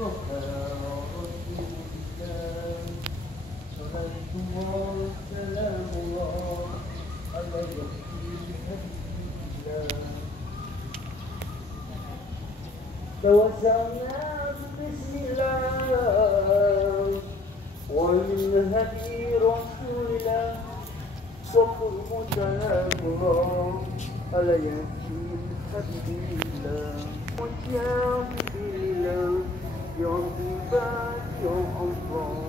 توسلنا بسم الله ومن هدي رسول الله وقل سلام الله على ياسين حبيب الله وجاهد الله يا عباد يا الله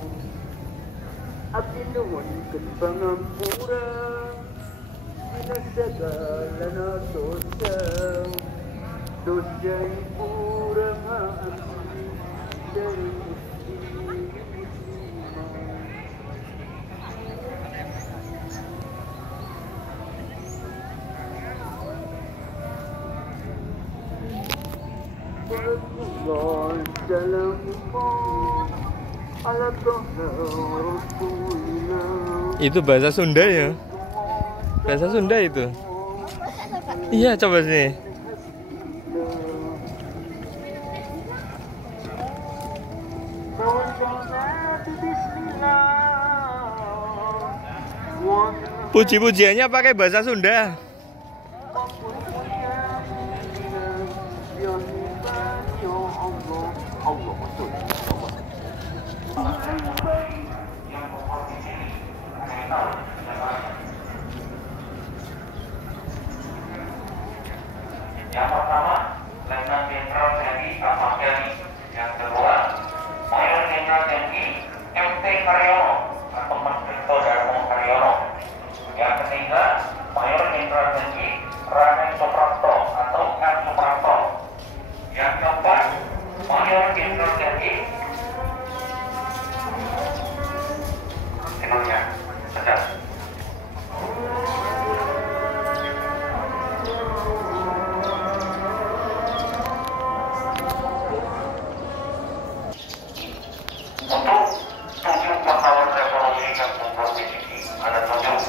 abdi nuhun ken pangampura dina segala dosa dosa pura maafkan dari Allah dalam ala Rasulullah. Itu bahasa Sunda ya? Bahasa Sunda itu? Iya, coba sini. Puji-pujiannya pakai bahasa Sunda. Yang pertama, Letnan Jenderal TNI Ahmad Yani. Yang kedua, Mayor Jenderal TNI MT Karyono atau Martito Darmo Karyono. Yang ketiga, Mayor Jenderal TNI Ranai Suprapto atau M Suprapto. Yang keempat, Mayor Jenderal TNI tidurnya sedang. Untuk 7 pahlawan revolusi yang berposisi ada 7.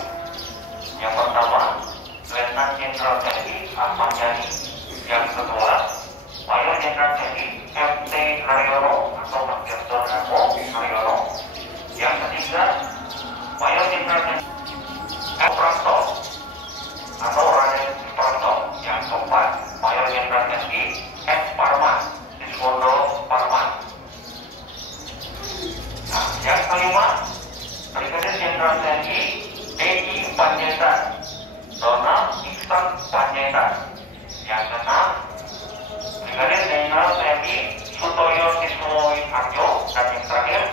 Yang pertama, Letnan Jenderal TNI Ahmad Yani. Yang kedua, Mayor Jenderal TNI MT Karyono atau Martito Darmo Karyono. Yang ketiga, Mayor Jenderal TNI Suprapto atau Raden Suprapto. Yang keempat, Mayor Jenderal TNI S. Parman Diskondo Parman. Yang kelima, Brigadir Jenderal TNI DI Panjaitan Donald Iksan Panjaitan. Yang keenam, Brigadir Jenderal TNI Sutoyo Kiswowi Harjo. Dan yang terakhir,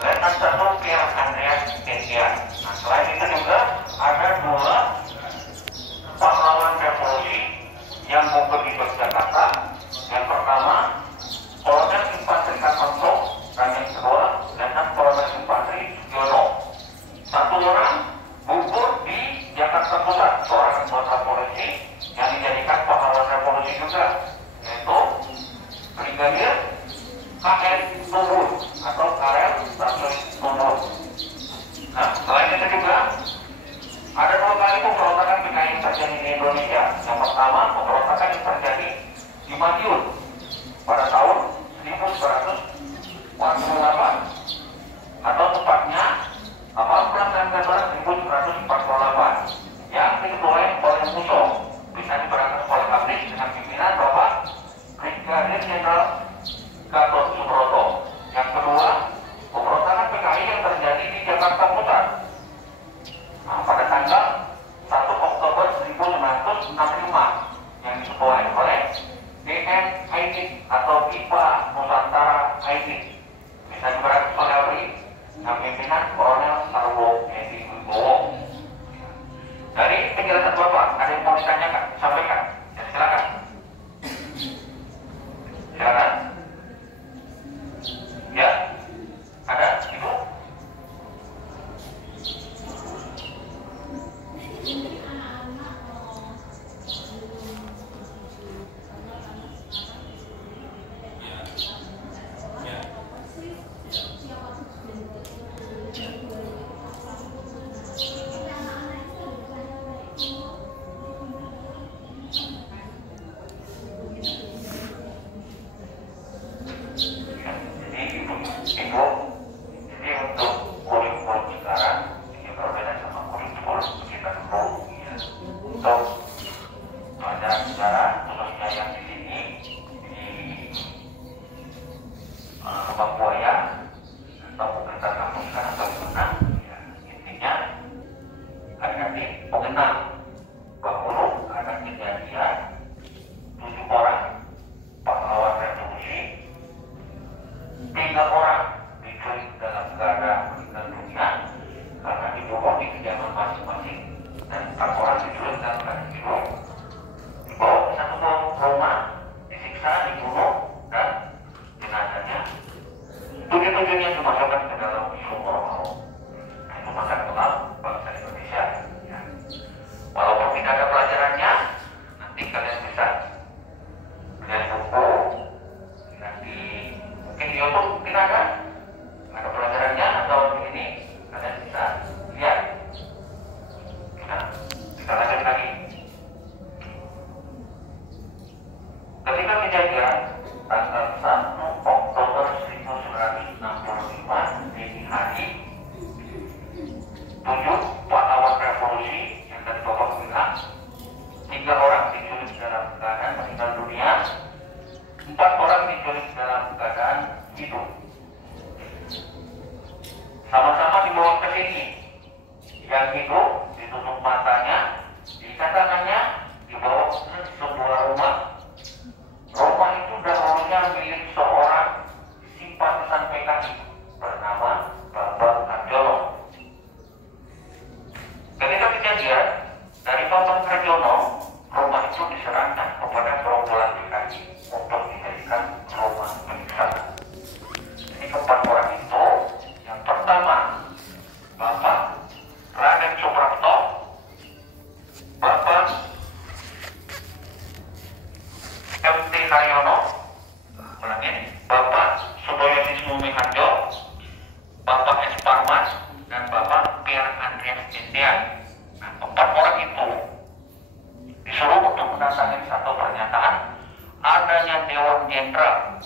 Letnan 1 Pierre Andreas Tendian. Nah, selain itu juga ada 2 pahlawan revolusi yang gugur di Yogyakarta. Yang pertama, Kolonel Infanteri Kartanto. Dan yang kedua, Letnan Kolonel Infanteri Yono. 1 orang gugur di Jakarta Pusat, seorang anggota polisi yang dijadikan pahlawan revolusi juga, yaitu Brigadir KR Tubun atau Karel Rasul Tubun. Nah, selain itu juga ada 2 kali pemberontakan PKI yang terjadi di Indonesia. Yang pertama, pemberontakan yang terjadi di Madiun pada tahun 1948 atau tepatnya 18 September 1948 yang diketuai oleh Muso, bisa diberangkat oleh Kabrik dengan pimpinan Bapak Brigadir Jenderal Gatot Subroto. Yang kedua, pemberontakan PKI yang terjadi di Jakarta Pusat pada tanggal 1 Oktober 1965 yang diketuai oleh DN Aidit atau IPA Nusantara Aidit, bisa diberangkat oleh ABRI dengan pimpinan Kolonel Sarwo Edi Wibowo. Dari penjelasan Bapak, ada yang mau ditanyakan? Sampaikan. Ya, silakan. Silakan. Ya, ada Ibu? lubang buaya atau mungkin tergabungkan atau gimana. Ya, intinya ada di pengenal bahwa ada kejadian 7 orang pahlawan revolusi, 3 orang diculik dalam keadaan meninggal dunia karena dibunuh di kediaman masing-masing, dan 4 orang diculik dalam keadaan hidup, dibawa ke satu rumah, disiksa, dibunuh, dan jenazahnya 7-7-nya dimasukkan ke dalam sumur maut. Nah, itu masa kelam bangsa Indonesia. Ya. Walaupun tidak ada pelajarannya, nanti kalian bisa beli buku, nanti mungkin di YouTube mungkin ada pelajarannya, atau di ini kalian bisa lihat. Nah, kita lanjut lagi. Ketika kejadian tanggal 1 Oktober 1965 dini hari, 7 pahlawan revolusi yang tadi Bapak bilang, 3 orang diculik dalam keadaan meninggal dunia, 4 orang diculik dalam keadaan hidup. Sama-sama dibawa ke sini. Yang hidup ditutup matanya, diikat tangannya, dibawa ke sebuah rumah. Rumah itu dahulunya milik seorang simpatisan PKI bernama Bambang Harjono. Ketika kejadian, dari Bambang Harjono, rumah itu diserahkan kepada gerombolan PKI untuk dijadikan rumah penyiksaan. Jadi 4 orang itu, yang pertama Bapak Raden Suprapto, Bapak MT Haryono, ulangin, Bapak Suboyo Sismumiharjo, Bapak S. Parmas, dan Bapak Pierre Andreas Jindian. Nah, 4 orang itu disuruh untuk mendatangi satu pernyataan adanya Dewan Jenderal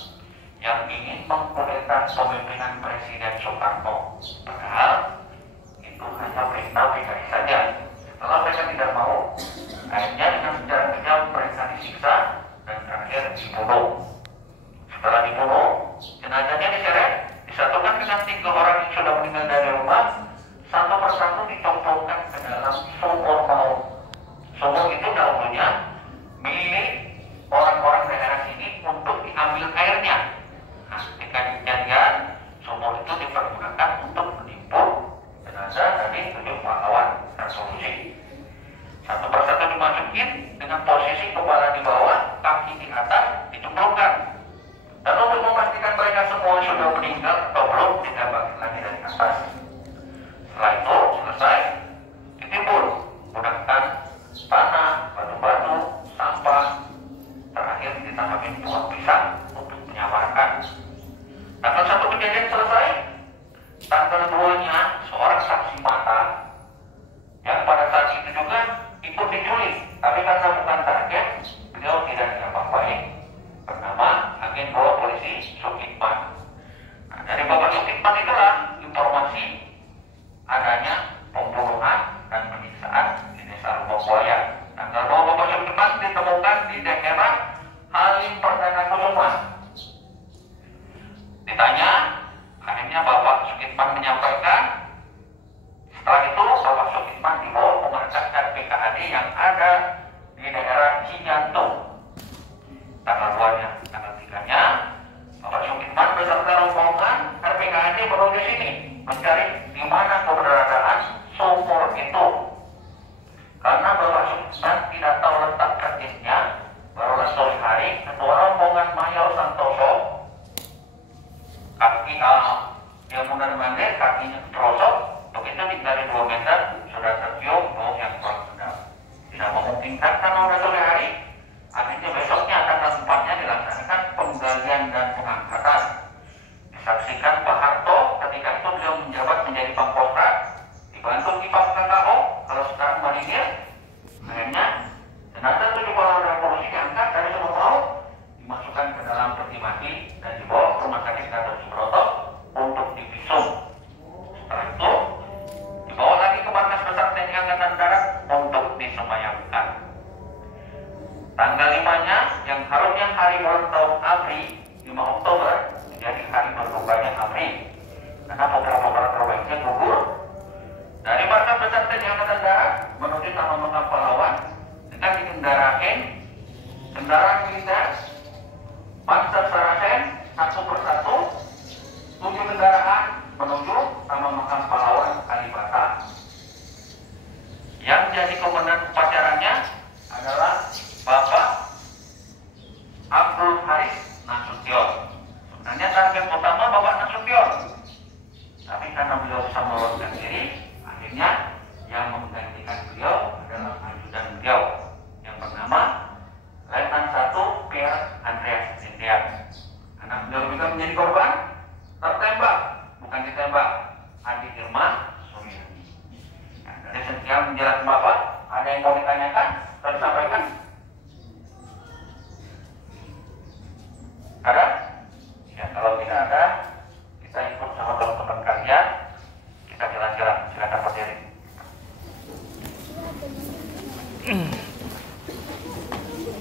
yang ingin mengkudeta pemimpinan Presiden Soekarno. Padahal itu hanya perintah PKI saja. Setelah mereka tidak mau, akhirnya dengan secara kejam mereka disiksa dan terakhir dibunuh. Setelah dibunuh, jenazahnya diseret, disatukan dengan 3 orang yang sudah meninggal dari rumah, satu persatu dicomplungkan ke dalam sumur maut. Sumur itu dahulunya milik orang-orang daerah sini untuk diambil airnya. Nah, ketika kejadian, sumur itu dipergunakan untuk menimbun jenazah dari 7 pahlawan revolusi. Satu persatu dimasukin dengan posisi kepala di bawah, kaki di atas, dicemplungkan. Dan untuk memastikan mereka semua sudah meninggal atau belum, tidak bangkit lagi dari atas. Setelah itu selesai, ditimbun menggunakan tanah, batu-batu, sampah, terakhir ditangkapin buah pisang untuk menyamarkan. Tanggal 1 kejadian selesai, tanggal 2-nya seorang saksi mata yang pada saat itu juga ikut diculik, tapi karena bukan target, beliau tidak diapa-apain, bernama agen bawah polisi Sukitman. Nah, dari Bapak Sukitman itulah informasi adanya pembunuhan dan penyiksaan di desa Lubang Buaya. Tanggal 2 Bapak Sukitman ditemukan di daerah Halim Perdana Kusuma. Ditanya, akhirnya Bapak Sukitman menyampaikan. Setelah itu Bapak Sukitman dibawa ke markas RPKAD yang ada di daerah Cijantung. Tanggal 2-nya, tanggal 3-nya Bapak Sukitman beserta rombongan RPKAD menuju sini mencari di mana keberadaan sumur itu. Karena Bapak Sukitman tidak tahu letak persisnya, barulah sore hari ketua rombongan Mayor Santoso, kaki dia mondar-mandir, kakinya terosot, begitu dikali 2 meter sudah tercium bau yang kurang sedap. Tidak memungkinkan karena sudah sore hari, akhirnya besoknya tanggal 4-nya dilaksanakan penggalian dan pengangkatan. Disaksikan Pak Harto, ketika itu beliau menjabat menjadi Pangkostrat, dibantu Kipang KKO, kalau sekarang Marinir. Akhirnya jenazah 7 pahlawan revolusi diangkat dari sumur maut, dimasukkan ke dalam peti mati dan dibawa ke rumah sakit Gatot Subroto untuk divisum. Setelah itu dibawa lagi ke markas besar TNI Angkatan Darat untuk disemayamkan. Tanggal 5-nya yang harusnya hari ulang tahun ABRI 5 Oktober menjadi hari berbumbanya ABRI karena beberapa provinsi gugur. Dari markas besar TNI Angkatan Darat menuju Taman Makam Pahlawan dengan dikendaraan kendaraan militer Panzer Sarasen satu persatu 7 kendaraan menuju Taman Makam Pahlawan Kalibata. Yang jadi komandan upacaranya adalah Bapak Abdul Haris Nasution. Sebenarnya target utama Bapak Nasution, tapi karena beliau bisa meloloskan diri, akhirnya yang menggantikan beliau adalah ajudan beliau yang bernama Letnan 1 Pierre Andreas Zindian. Karena beliau juga menjadi korban tertembak, bukan ditembak, Adi Irma Suryani. Nah, dari sekian penjelasan Bapak, ada yang mau ditanyakan atau disampaikan? Ada? Ya, kalau tidak ada, kita ikut sama teman-teman kalian. Kita jalan-jalan, silakan berdiri.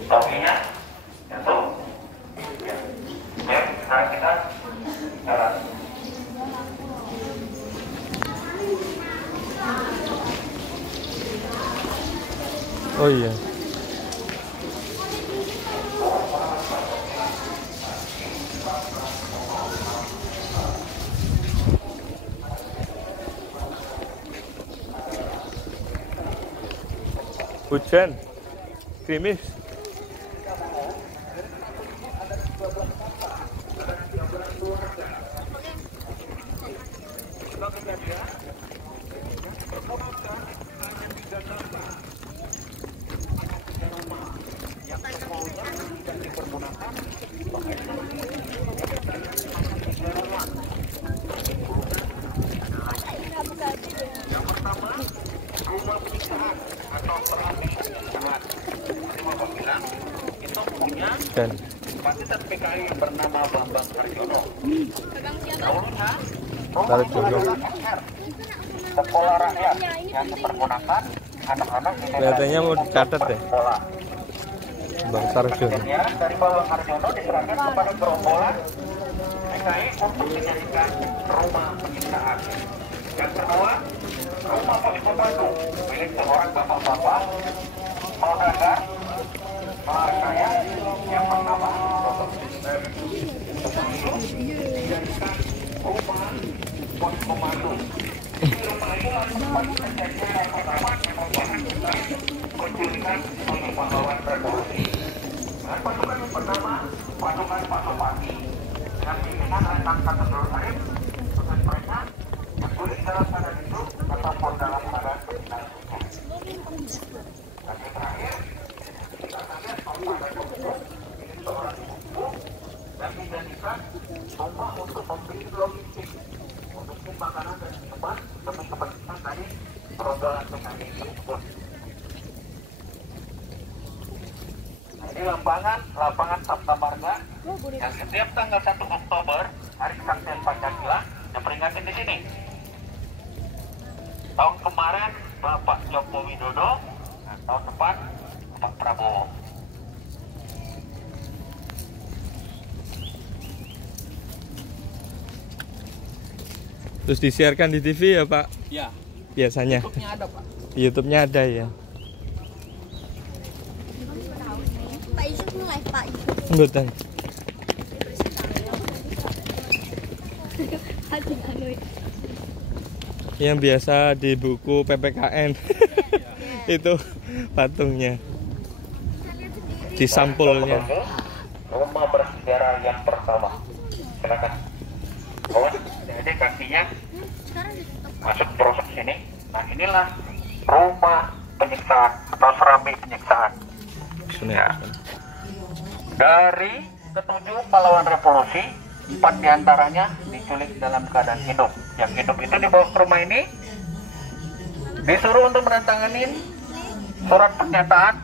Topinya, itu. Ya, oke, sekarang kita jalan. Oh iya. Hujan, gerimis. Dan Simpatisan PKI yang bernama Bambang Harjono. tarik dulu. Sekolah rakyat yang dipergunakan anak-anak Kelihatannya mau dicatat deh, sekolah. Bang Sarjono. Dari Bambang Harjono diserahkan kepada gerombolan PKI untuk dijadikan rumah penyiksaan. Yang kedua, rumah Posko Batu milik seorang bapak-bapak saudagar saya yang bernama dijadikan rumah Posko Batu. Rumah itu tempat kejadian yang pertama merupakan penculikan oleh pahlawan revolusi. Dan pasukan yang pertama pasukan Pasopati dengan pimpinan Letnan 1 Abdul Haris dengan mereka yang boleh dalam keadaan hidup ataupun dalam keadaan meninggal dunia. Dan yang terakhir kita lihat pada pembunuh ini seorang ibu dan dijadikan rumah untuk membeli logistik untuk makanan dan minuman demi kepentingan dari perombakan PKI tersebut. Ini lapangan Sabta Marga yang setiap tanggal 1 Oktober Hari Kesaktian Pancasila diperingatin di sini. Tahun kemarin Bapak Joko Widodo, nah, tahun depan Pak Prabowo. Terus disiarkan di TV ya Pak? Ya. Biasanya. YouTube-nya ada Pak. YouTube-nya ada ya. Pak Yusuf live Pak Yusuf. Mboten. Yang biasa di buku PPKN itu patungnya di sampulnya. Rumah bersejarah yang pertama. Silakan. Oh, jadi kakinya masuk proses sini. Nah, inilah rumah penyiksaan atau serambi penyiksaan. Ya. Dari ketujuh pahlawan revolusi, 4 diantaranya diculik dalam keadaan hidup. Yang hidup itu dibawa ke rumah ini, disuruh untuk menandatangani surat pernyataan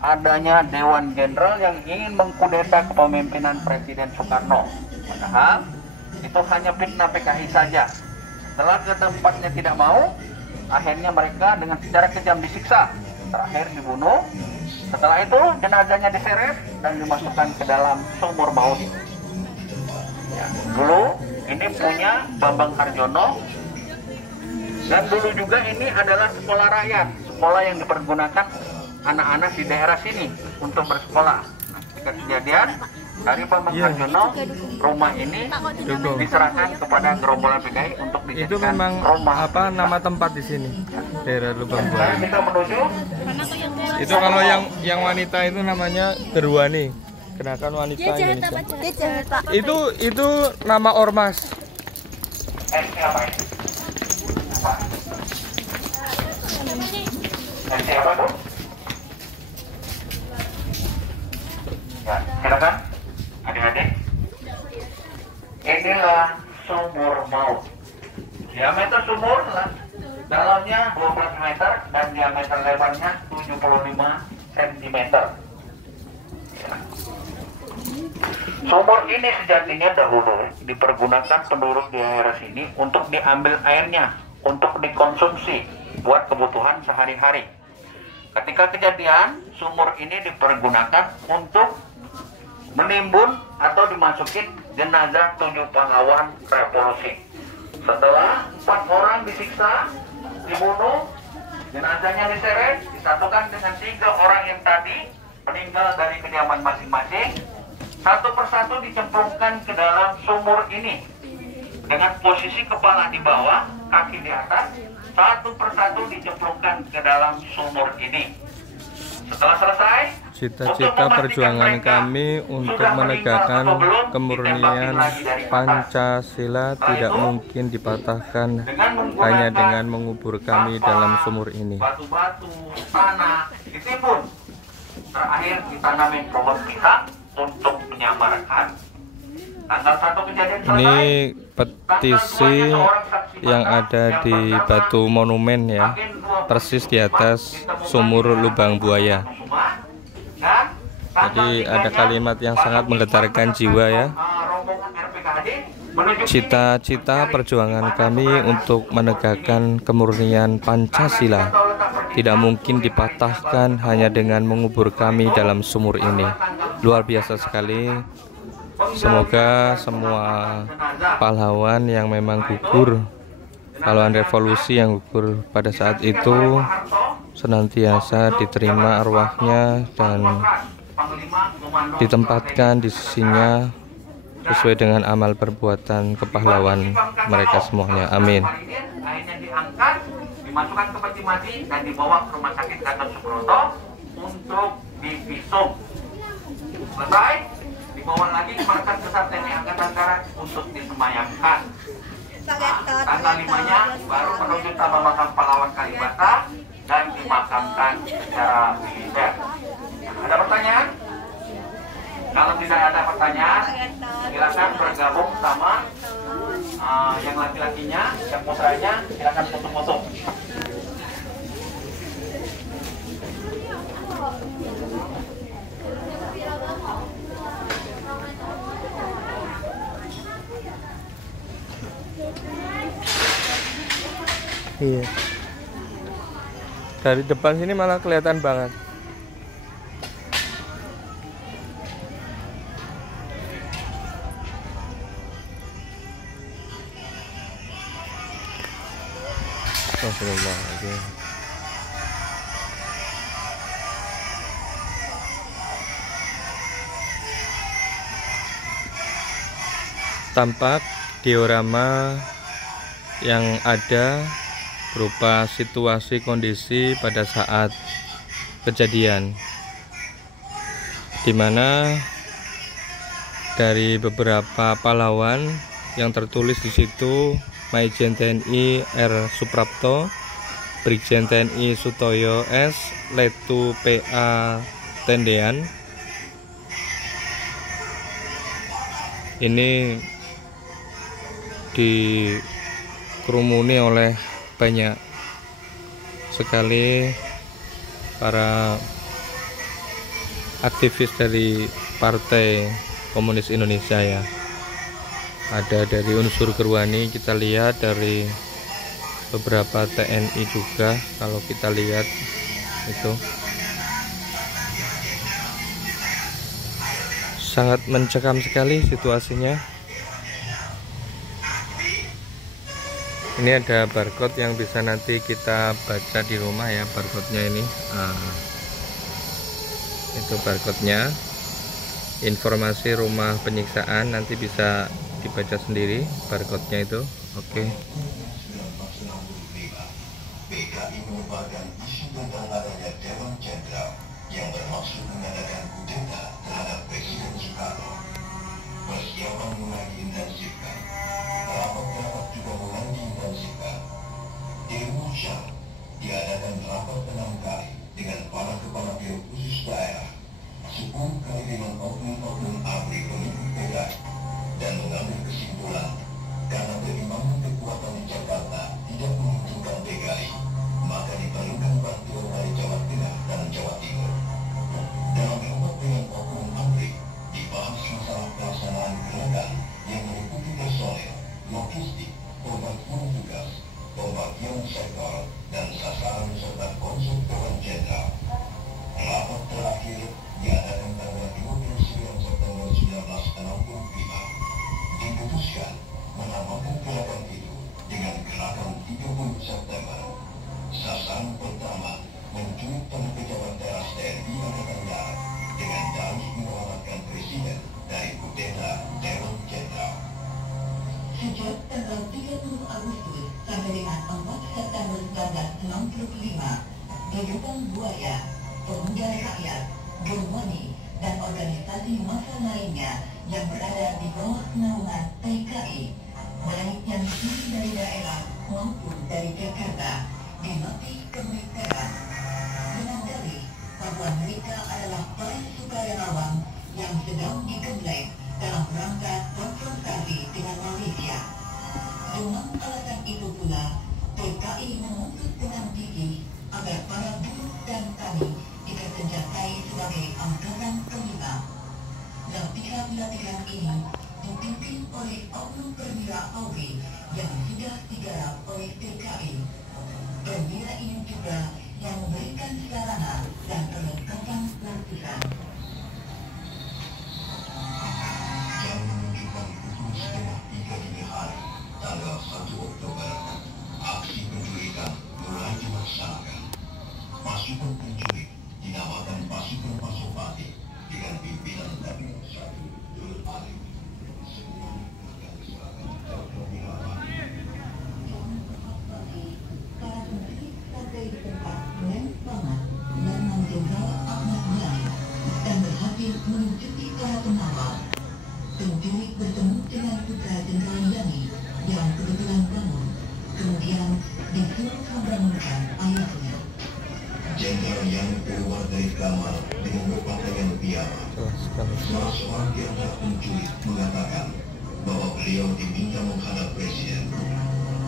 adanya Dewan Jenderal yang ingin mengkudeta kepemimpinan Presiden Soekarno. Padahal itu hanya fitnah PKI saja. Setelah keempatnya tidak mau, akhirnya mereka dengan secara kejam disiksa, terakhir dibunuh. Setelah itu jenazahnya diseret dan dimasukkan ke dalam sumur maut. Dulu ini punya Bambang Harjono, dan dulu juga ini adalah sekolah rakyat, sekolah yang dipergunakan anak-anak di daerah sini untuk bersekolah. Nah, ketika kejadian dari Bambang Harjono, rumah ini diserahkan kepada gerombolan PKI untuk dijadikan Itu memang rumah apa nama tempat di sini, daerah Lubang Sekarang Buaya. kita menuju Itu kalau yang wanita itu namanya Gerwani, kenakan wanita Indonesia. Dia jahat, Pak. Itu nama ormas. SC apa ini? Apa? SC apa tuh? Ya, silakan adik-adik. Inilah sumur maut. Diameter sumur lah, dalamnya 12 meter dan diameter lebarnya 75 cm. Ya. Sumur ini sejatinya dahulu dipergunakan penduduk di daerah sini untuk diambil airnya, untuk dikonsumsi buat kebutuhan sehari-hari. Ketika kejadian, sumur ini dipergunakan untuk menimbun atau dimasukin jenazah 7 pahlawan revolusi. Setelah 4 orang disiksa, dibunuh, jenazahnya diseret, disatukan dengan 3 orang yang tadi meninggal dari kediaman masing-masing. Satu persatu dicemplungkan ke dalam sumur ini dengan posisi kepala di bawah, kaki di atas. Satu persatu dicemplungkan ke dalam sumur ini. Setelah selesai, Cita-cita perjuangan kami untuk menegakkan kemurnian Pancasila tidak mungkin dipatahkan hanya dengan mengubur kami dalam sumur ini. Batu-batu, tanah, ditimbun. Terakhir ditanamin pohon pisang untuk menyamarkan. Tanggal 1 kejadian selesai. Ini petisi yang ada di batu monumen ya, persis di atas sumur Lubang Buaya. Jadi ada kalimat yang sangat menggetarkan jiwa ya. Cita-cita perjuangan kami untuk menegakkan kemurnian Pancasila tidak mungkin dipatahkan hanya dengan mengubur kami dalam sumur ini. Luar biasa sekali. Semoga semua pahlawan yang memang gugur, pahlawan revolusi yang gugur pada saat itu, senantiasa diterima arwahnya dan ditempatkan di sisinya sesuai dengan amal perbuatan kepahlawan mereka semuanya. Amin. Akhirnya diangkat, dimasukkan ke peti mati dan dibawa ke rumah sakit Gatot Subroto untuk divisum. Selesai, dibawa lagi ke markas besar TNI Angkatan Darat untuk disemayamkan. Tanggal 5-nya baru menuju taman makam pahlawan Kalibata dan dimakamkan secara militer. Ada pertanyaan? Kalau tidak ada pertanyaan, silakan bergabung sama yang laki-lakinya, yang putranya, silakan foto-foto. Iya. Dari depan sini malah kelihatan banget. Astagfirullahaladzim. Tampak diorama yang ada berupa situasi kondisi pada saat kejadian, di mana dari beberapa pahlawan yang tertulis di situ Maijen TNI R. Suprapto, Brigjen TNI Sutoyo S, Letu PA Tendean. Ini dikerumuni oleh banyak sekali para aktivis dari Partai Komunis Indonesia ya. Ada dari unsur Gerwani, kita lihat dari beberapa TNI juga. Kalau kita lihat itu sangat mencekam sekali situasinya. Ini ada barcode yang bisa nanti kita baca di rumah ya, barcode-nya ini. Itu barcode-nya. Informasi rumah penyiksaan nanti bisa dibaca sendiri barcode-nya itu. Oke. PKI menyebarkan isu tentang adanya Dewan Jenderal yang bermaksud mengadakan kudeta terhadap Presiden Soekarno. Persiapan mulai diintensifkan. Rapat-rapat juga mulai diintensifkan. Di Rusia diadakan rapat 6 kali dengan para kepala biro khusus daerah, 10 kali dengan oknum-oknum ABRI pengikut PKI, dan mengambil kesimpulan karena perimbangan kekuatan di Jakarta tidak menguntungkan PKI, maka diperlukan bantuan dari Jawa Tengah dan Jawa Timur. Dalam rapat dengan oknum ABRI dibahas masalah pelaksanaan gerakan yang meliputi personel, logistik, pembagian tugas, pembagian sektor, dan sasaran serta konsep Dewan Jenderal. Rapat terakhir diadakan tanggal 29 September 1965. Diputuskan menamakan gerakan itu dengan Gerakan 30 September. Sasaran pertama menculik para pejabat teras TNI Angkatan Darat dengan dalih menyelamatkan Presiden dari kudeta Dewan Jenderal. Sejak tanggal 30 Agustus sampai dengan 4 September 1965, Gerakan Buaya, Pemuda Rakyat, Germani, dan organisasi massa lainnya yang berada di bawah naungan PKI, baik yang dari daerah maupun dari Jakarta, dilatih kemiliteran. Dengan dalih bahwa mereka adalah para sukarelawan yang sedang digembleng dalam rangka konfrontasi dengan Malaysia. Dengan alasan itu pula, PKI menuntut dengan gigih agar para buruh dan tani dipersenjatai sebagai angkatan kelima. Latihan-latihan ini dipimpin oleh oknum perwira AURI yang sudah digarap oleh PKI. Perwira ini juga yang memberikan sarana dan perlengkapan latihan. Yang menunjukkan pukul setengah 3 dini hari, tanggal 1 Oktober, aksi penculikan mulai dilaksanakan. Pasukan penculik dinamakan pasukan Pasopati dengan pimpinan dari 1 Dul Alim. Semua organisasi terpemilahan. Para penculik sampai di tempat Lem Paman dan Jenderal Ahmad Yani dan berhasil menunjuki para pengawal. Penculik bertemu dengan putra Jenderal Yani yang kebetulan bangun, kemudian disuruh membangunkan ayahnya. Jenderal yang keluar dari kamar dengan berpakaian piyama. Salah seorang di antara penculik mengatakan bahwa beliau diminta menghadap Presiden.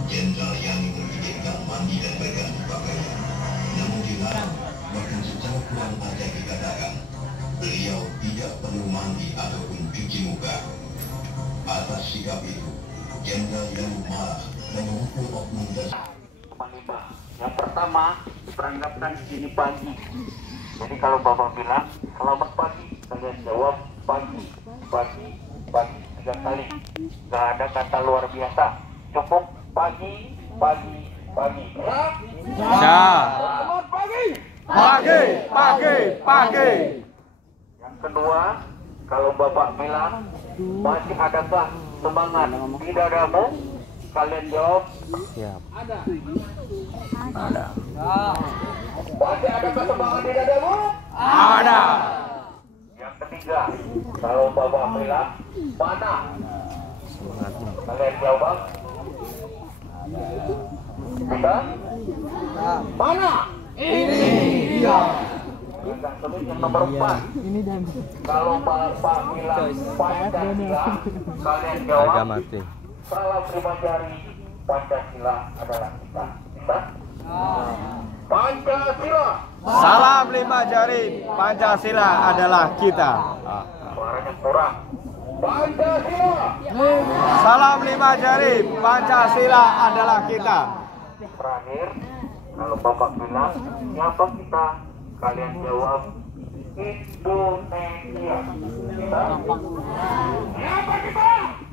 Jenderal yang mengizinkan mandi dan berganti pakaian, namun dilarang, bahkan secara kurang ajar dikatakan beliau tidak perlu mandi ataupun cuci muka. Atas sikap itu, Jenderal yang marah dan memukul oknum dan yang pertama diperanggapkan ini pagi. Jadi kalau Bapak bilang selamat pagi, kalian jawab pagi, pagi, pagi 3 kali. Gak ada kata luar biasa, cukup pagi, pagi, pagi. Selamat pagi. Pagi, pagi, pagi. Yang kedua, kalau Bapak bilang masih adakah semangat di dadamu, kalian jawab Siap. ada. Masih adakah semangat di dadamu? Ada. Yang ketiga, kalau Bapak bilang mana, kalian jawab bisa? Mana? Ini dia. Yang nomor 4, kalau Bapak bilang Pancasila, kalian jawab Harga mati. salam 5 jari, Pancasila adalah kita. Bisa? Pancasila. Salam 5 jari, Pancasila adalah kita. Suaranya kurang. Pancasila. Salam 5 jari, Pancasila adalah kita. Terakhir, kalau Bapak bilang siapa kita, kalian jawab Indonesia. Kita? Siapa kita?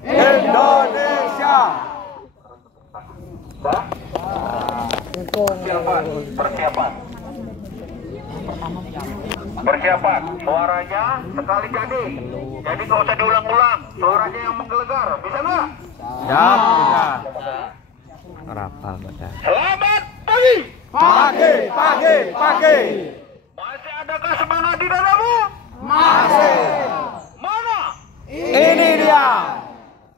Indonesia. Dan Persiapan. Persiapan. Suaranya sekali jadi nggak usah diulang-ulang. Suaranya yang menggelegar. Bisa nggak? Siap, bisa. Rapal pada. Selamat pagi. Pagi. Masih adakah semangat di dalammu? Masih. Mana? Ini dia.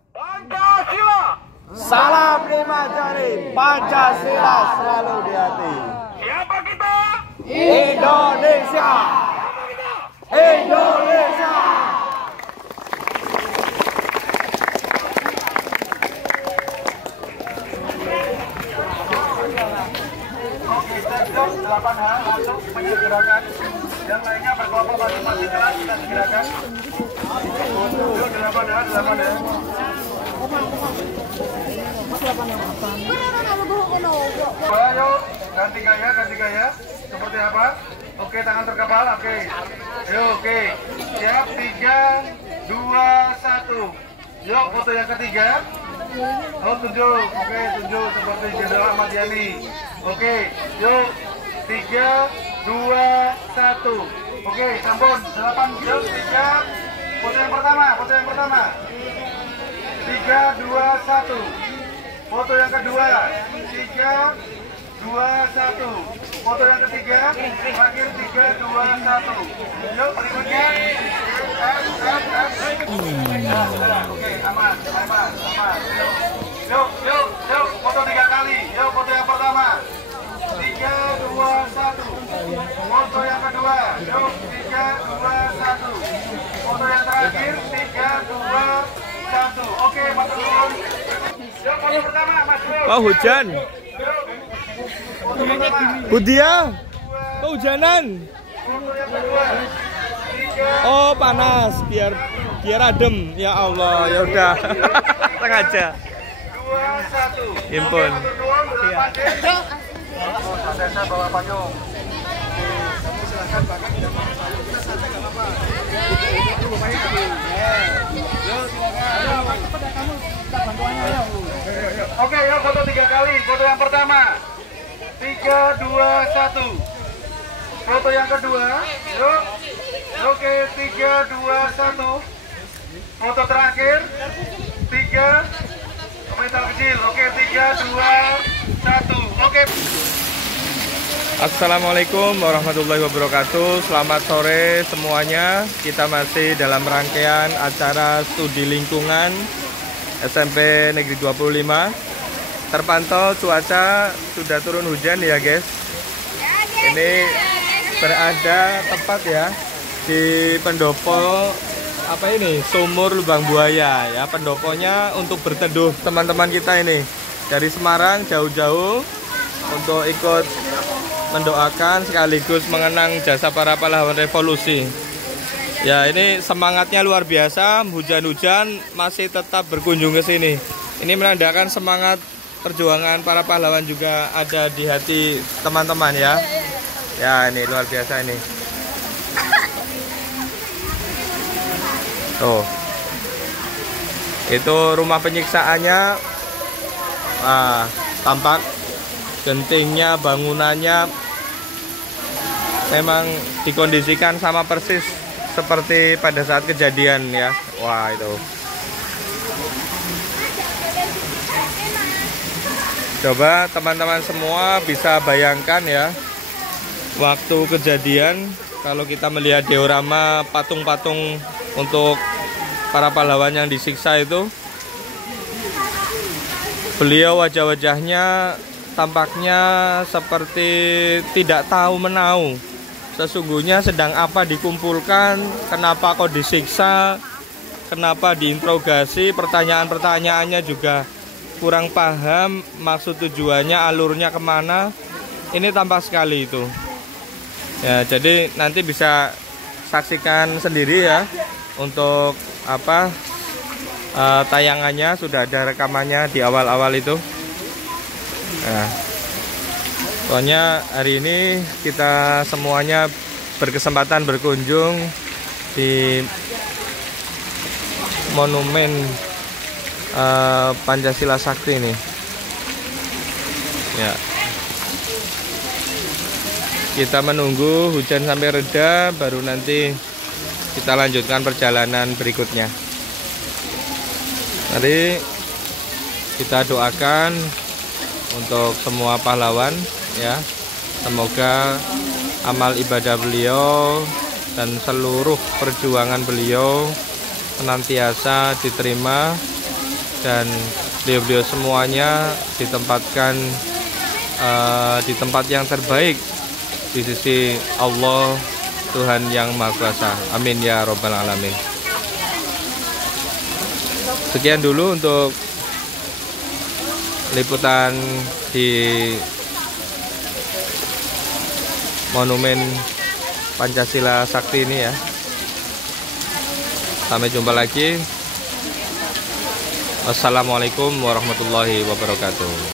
Pancasila. Salam lima jari. Pancasila selalu di hati. Siapa kita? Indonesia. Indonesia. Oke, stadion 8H langsung menyegerakan. Yang lainnya berkelompok masing-masing kelas kita segerakan. Stadion 8H. Ayo, ganti gaya. Seperti apa? Oke, tangan terkepal. Oke. Ayo, oke. Siap, 3, 2, 1. Yuk, foto yang ketiga. Oh, tunjuk. Oke, tunjuk seperti Jenderal Ahmad Yani. Oke, yuk. 3, 2, 1. Oke, sampun. 8, yuk. 3. Foto yang pertama. 3, 2, 1. Foto yang kedua. 3, 2, 1. Foto yang ketiga. Terakhir 3, 2, 1. Yuk, berikutnya. Oke, aman. Yuk, foto 3 kali. Yuk, foto yang pertama. 3, 2, 1. Foto yang kedua. Yuk, 3, 2, 1. Foto yang terakhir. 3, 2, 1. Oke, Mas Turun. Yuk, foto pertama, Mas Bro. Oh, hujan. Foto pertama. Budia. Kehujanan. Foto yang kedua. 3, Oh, panas biar adem. Ya Allah, ya udah. Sengaja. 2, 1. Impun. Oke, Mas Turun, 8 deh. Oh, santai bawa payung. Oke, yuk foto 3 kali. Foto yang pertama. 3, 2, 1. Foto yang kedua. Yuk. Oke, 3, 2, 1. Foto terakhir. 3. Komentar kecil. Oke, 3, 2, 1. Oke. Assalamualaikum warahmatullahi wabarakatuh. Selamat sore semuanya. Kita masih dalam rangkaian acara studi lingkungan SMP Negeri 25. Terpantau cuaca sudah turun hujan ya guys. Ini berada tepat ya di pendopo apa ini, Sumur Lubang Buaya ya. Pendoponya untuk berteduh teman-teman kita ini dari Semarang jauh-jauh untuk ikut mendoakan sekaligus mengenang jasa para pahlawan revolusi. Ya, ini semangatnya luar biasa, hujan-hujan masih tetap berkunjung ke sini. Ini menandakan semangat perjuangan para pahlawan juga ada di hati teman-teman ya. Ya, ini luar biasa ini. Tuh. Itu rumah penyiksaannya. Tampak gentingnya, bangunannya memang dikondisikan sama persis seperti pada saat kejadian ya. Wah, itu. Coba teman-teman semua bisa bayangkan ya, waktu kejadian kalau kita melihat diorama patung-patung untuk para pahlawan yang disiksa itu, beliau wajah-wajahnya tampaknya seperti tidak tahu menau. Sesungguhnya sedang apa dikumpulkan, kenapa kok disiksa, kenapa diinterogasi, pertanyaan-pertanyaannya juga kurang paham maksud tujuannya, alurnya kemana. Ini tampak sekali itu. Ya, jadi nanti bisa saksikan sendiri ya untuk apa tayangannya, sudah ada rekamannya di awal-awal itu. Nah, soalnya hari ini kita semuanya berkesempatan berkunjung di monumen Pancasila Sakti ini. Ya. Kita menunggu hujan sampai reda, baru nanti kita lanjutkan perjalanan berikutnya. Mari kita doakan untuk semua pahlawan ya. Semoga amal ibadah beliau dan seluruh perjuangan beliau senantiasa diterima dan beliau-beliau semuanya ditempatkan di tempat yang terbaik di sisi Allah Tuhan yang Maha Kuasa. Amin ya Rabbal Alamin. Sekian dulu untuk liputan di Monumen Pancasila Sakti ini ya. Sampai jumpa lagi. Wassalamualaikum warahmatullahi wabarakatuh.